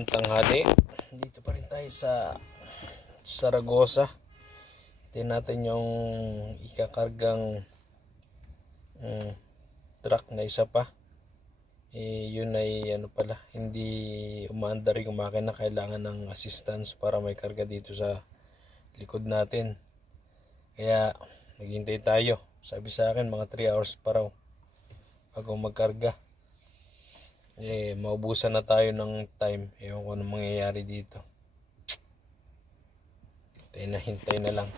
Magandang tanghali. Dito pa rin tayo sa Zaragoza. Tingnan natin yung ikakargang truck na isa pa. Yun ay pala, hindi umaandar yung makina, kailangan ng assistance para may karga dito sa likod natin. Kaya naghintay tayo. Sabi sa akin mga 3 hours pa raw bago magkarga. Maubusan na tayo ng time. Ewan ko anong mangyayari dito. Hintay na lang.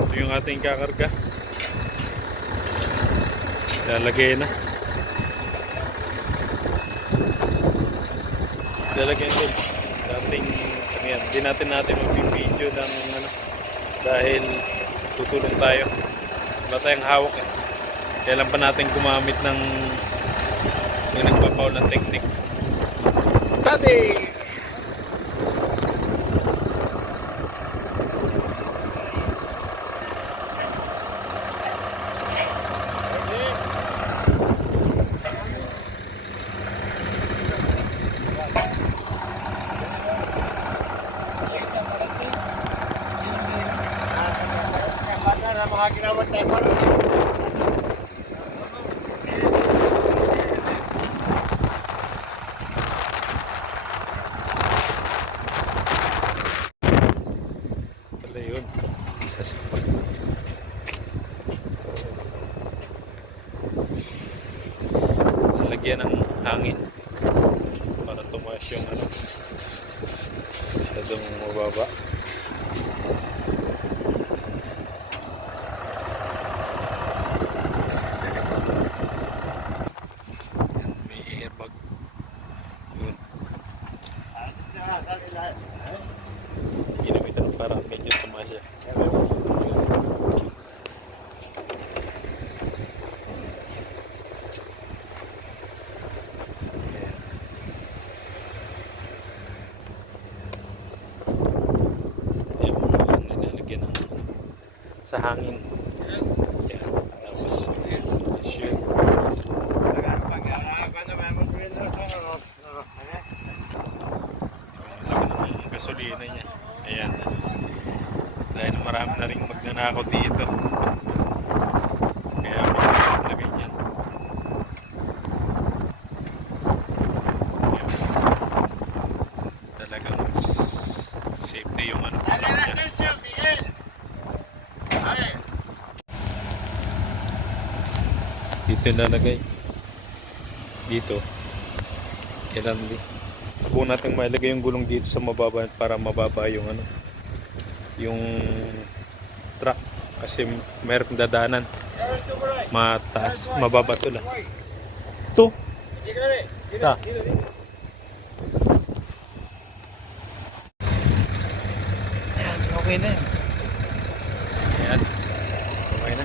Ito yung ating kakarga. Lalagay na. Lalagay din. Dating samihan. Hindi natin mag-video ng dahil tutulong tayo. Wala tayong hawak eh. Kailan pa natin gumamit ng nagpapaw ng technique. Tadi! Pala yun, sasapak. Lagyan ng hangin para tumaas yung masyadong mababa. Ginamitan para medyo tumasya. Nilalagyan ng sa hangin. Yan. Tapos sure. Gasolina niya. Ayan. Dahil marami na rin magnanakaw dito. Kaya may ganyan. Talagang safety yung niya. Dito nalagay. Dito. Kailan din. Subukan natin mailagay yung gulong dito sa mababa para mababa yung yung truck kasi mayroong dadaanan mataas, mababa to lang. Ito. Ta. Yan, okay na yan. Yan. Okay na.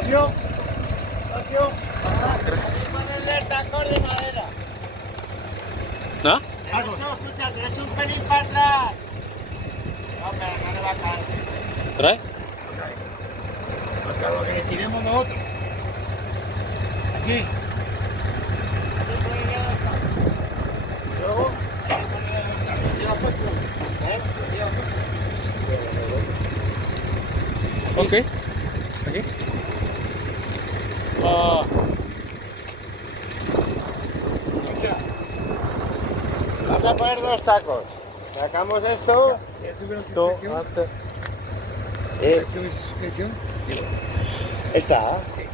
Avión. Avión. Tacón de madera. ¿No? Escucha, te echo un pelín para atrás. No, pero no le va a caer. ¿Trae? Hasta lo que deciremos nosotros. Aquí. Aquí ponerle dos tacos. Luego, aquí ponerle dos tacos. Lleva puesto. Lleva puesto. Ok. Aquí. Vas a poner dos tacos. Sacamos esto. Esto. ¿Suspensión? Esta. Sí.